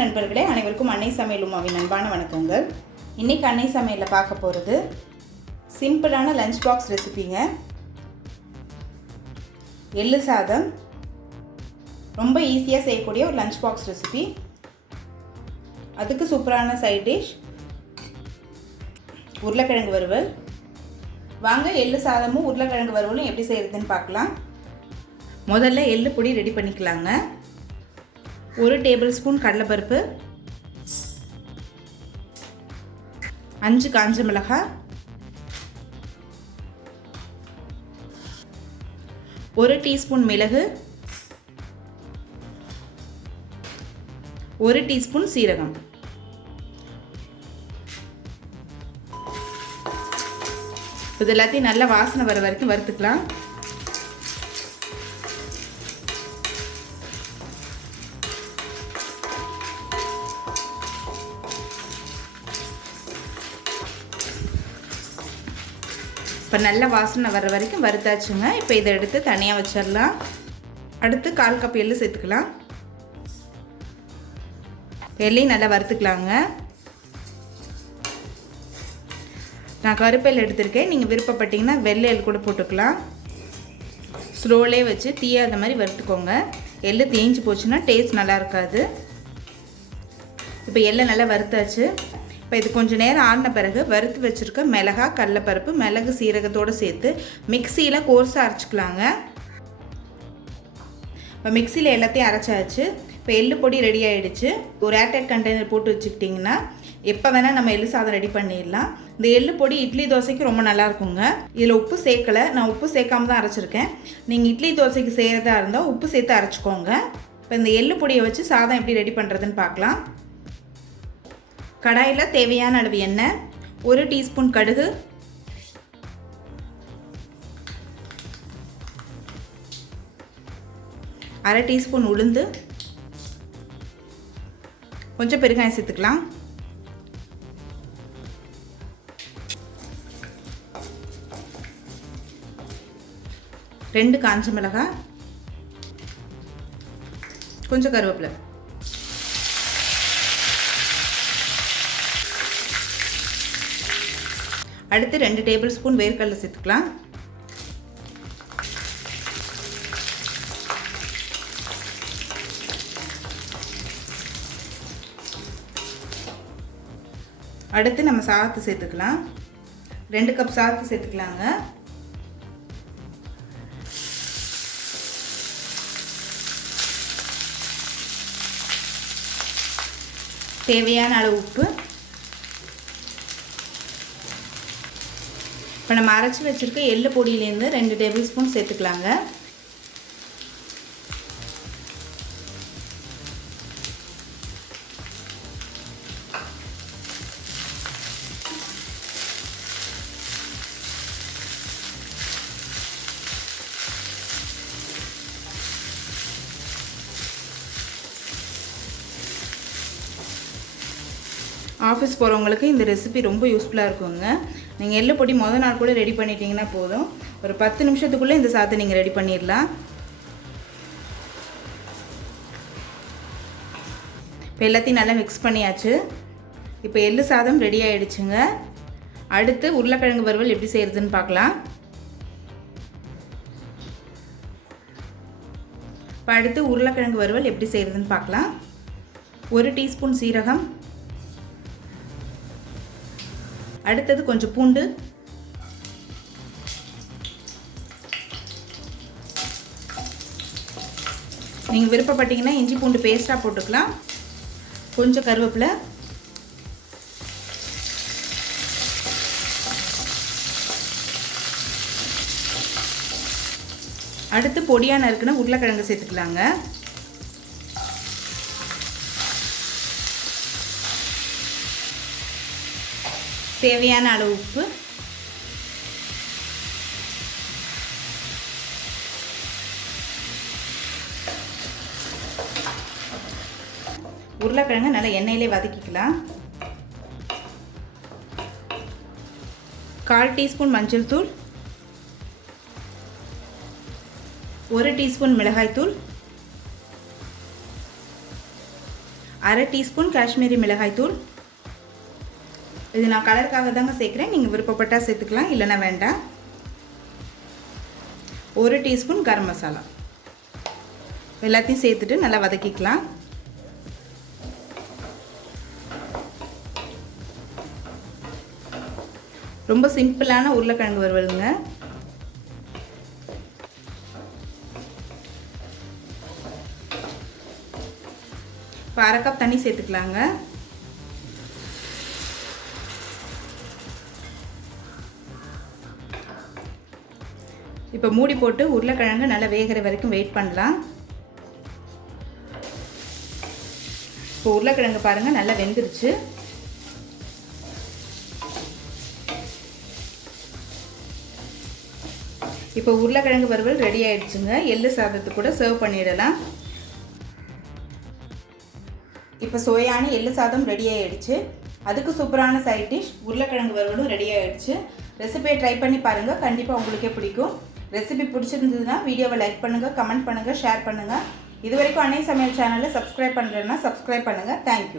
நண்பர்களே, அனைவருக்கும் அன்னை சமையல் உமாவின் அன்பான வணக்கங்கள். இன்றைக்கி அன்னை சமையலில் பார்க்க போகிறது சிம்பிளான லஞ்ச் பாக்ஸ் ரெசிபிங்க. எள்ளு சாதம் ரொம்ப ஈஸியாக செய்யக்கூடிய ஒரு லஞ்ச் பாக்ஸ் ரெசிபி. அதுக்கு சூப்பரான சைட் டிஷ் உருளைக்கிழங்கு வறுவல். வாங்க எள்ளு சாதமும் உருளைக்கிழங்கு வறுவலும் எப்படி செய்கிறதுன்னு பார்க்கலாம். முதல்ல எள்ளு பொடி ரெடி பண்ணிக்கலாங்க. 1 டேபிள் ஸ்பூன் கடலைப்பருப்பு, 5 காஞ்ச மிளகாய், 1 டீஸ்பூன் மிளகு, 1 டீஸ்பூன் சீரகம். இது எல்லாத்தையும் நல்லா வாசனை வர வரைக்கும் வறுத்துக்கலாம். இப்போ நல்ல வாசனை வர வரைக்கும் வறுத்தாச்சுங்க. இப்போ இதை எடுத்து தனியாக வச்சிடலாம். அடுத்து 1/4 கப் எள்ளு சேர்த்துக்கலாம். எள்ளையும் நல்லா வறுத்துக்கலாங்க. நான் கருப்பெல் எடுத்திருக்கேன். நீங்கள் விருப்பப்பட்டீங்கன்னா வெள்ளை எள் கூட போட்டுக்கலாம். ஸ்லோலே வச்சு தீயாத மாதிரி வறுத்துக்கோங்க. எள்ளு தேஞ்சு போச்சுன்னா டேஸ்ட் நல்லா இருக்காது. இப்போ எள்ளை நல்லா வறுத்தாச்சு. இப்போ இது கொஞ்சம் நேரம் ஆடின பிறகு வறுத்து வச்சுருக்க மிளகாய், கடலைப்பருப்பு, மிளகு, சீரகத்தோடு சேர்த்து மிக்சியில் கோர்ஸாக அரைச்சிக்கலாங்க. இப்போ மிக்சியில் எல்லாத்தையும் அரைச்சாச்சு. இப்போ எள்ளு பொடி ரெடி ஆகிடுச்சு. ஒரு ஏர்டைட் கண்டெய்னர் போட்டு வச்சுக்கிட்டிங்கன்னா எப்போ வேணால் நம்ம எள்ளு சாதம் ரெடி பண்ணிடலாம். இந்த எள்ளு பொடி இட்லி தோசைக்கு ரொம்ப நல்லாயிருக்குங்க. இதில் உப்பு சேர்க்கலை, நான் உப்பு சேர்க்காம தான் அரைச்சிருக்கேன். நீங்கள் இட்லி தோசைக்கு செய்கிறதா இருந்தால் உப்பு சேர்த்து அரைச்சிக்கோங்க. இப்போ இந்த எள்ளு பொடியை வச்சு சாதம் எப்படி ரெடி பண்ணுறதுன்னு பார்க்கலாம். கடாயில் தேவையான அளவு எண்ணெய், 1 டீஸ்பூன் கடுகு, 1/2 டீஸ்பூன் உளுந்து, கொஞ்சம் பெருங்காயம் சேர்த்துக்கலாம். ரெண்டு காஞ்ச மிளகாய், கொஞ்சம் கருவேப்பிலை. அடுத்து 2 டேபிள் ஸ்பூன் வேர்க்கடலை சேர்த்துக்கலாம். அடுத்து நம்ம சாதத்தை சேர்த்துக்கலாம். 2 கப் சாதத்தை சேர்த்துக்கலாங்க. தேவையான அளவு உப்பு. இப்போ நம்ம அரைச்சி வச்சுருக்க எள்ளு பொடியிலேருந்து 2 டேபிள் ஸ்பூன் சேர்த்துக்கலாங்க. ஆஃபீஸ் போகிறவங்களுக்கு இந்த ரெசிபி ரொம்ப யூஸ்ஃபுல்லாக இருக்குங்க. நீங்கள் எள்ளு பொடி மொதல் நாள் கூட ரெடி பண்ணிட்டீங்கன்னா போதும். ஒரு 10 நிமிஷத்துக்குள்ளே இந்த சாதத்தை நீங்கள் ரெடி பண்ணிடலாம். இப்போ எல்லாத்தையும் நல்லா மிக்ஸ் பண்ணியாச்சு. இப்போ எள்ளு சாதம் ரெடி ஆகிடுச்சுங்க. அடுத்து உருளைக்கிழங்கு வறுவல் எப்படி செய்கிறதுன்னு பார்க்கலாம். இப்போ அடுத்து உருளைக்கிழங்கு வறுவல் எப்படி செய்கிறதுன்னு பார்க்கலாம். 1 டீஸ்பூன் சீரகம், அடுத்தது கொஞ்சம் பூண்டு, நீங்கள் விருப்பப்பட்டீங்கன்னா இஞ்சி பூண்டு பேஸ்ட்டாக போட்டுக்கலாம். கொஞ்சம் கருவேப்பிலை, அடுத்து பொடியாக நறுக்குன உருளைக்கிழங்கு சேர்த்துக்கலாங்க. தேவையான அளவு உப்பு, உருளைக்கிழங்கு நல்லா எண்ணெயிலே வதக்கிக்கலாம். 1/4 டீஸ்பூன் மஞ்சள் தூள், 1 டீஸ்பூன் மிளகாய் தூள், 1/2 டீஸ்பூன் காஷ்மீரி மிளகாய்த்தூள். இது நான் கலருக்காக தாங்க சேர்க்குறேன், நீங்கள் விருப்பப்பட்டால் சேர்த்துக்கலாம், இல்லைனா வேண்டாம். 1 டீஸ்பூன் கரம் மசாலா. எல்லாத்தையும் சேர்த்துட்டு நல்லா வதக்கிக்கலாம். ரொம்ப சிம்பிளான உருளைக்கிழங்கு வறுவலுங்க. இப்போ 1/2 கப் தண்ணி சேர்த்துக்கலாங்க. இப்போ மூடி போட்டு உருளைக்கிழங்கு நல்லா வேகிற வரைக்கும் வெயிட் பண்ணலாம். இப்போ உருளைக்கிழங்கு பாருங்கள் நல்லா வெந்துருச்சு. இப்போ உருளைக்கிழங்கு வறுவல் ரெடி ஆயிடுச்சுங்க. எள்ளு சாதத்து கூட சர்வ் பண்ணிடலாம். இப்போ சோயான எள்ளு சாதம் ரெடி ஆகிடுச்சு. அதுக்கு சூப்பரான சைட் டிஷ் உருளைக்கிழங்கு வறுவலும் ரெடி ஆகிடுச்சு. ரெசிபியை ட்ரை பண்ணி பாருங்கள், கண்டிப்பாக உங்களுக்கே பிடிக்கும். ரெசிபி பிடிச்சிருந்ததுன்னா வீடியோவை லைக் பண்ணுங்கள், கமெண்ட் பண்ணுங்கள், ஷேர் பண்ணுங்கள். இது வரைக்கும் அன்னை சமையல் சேனலை சப்ஸ்கிரைப் பண்ணுறேன்னா சப்ஸ்கிரைப் பண்ணுங்கள். தேங்க்யூ.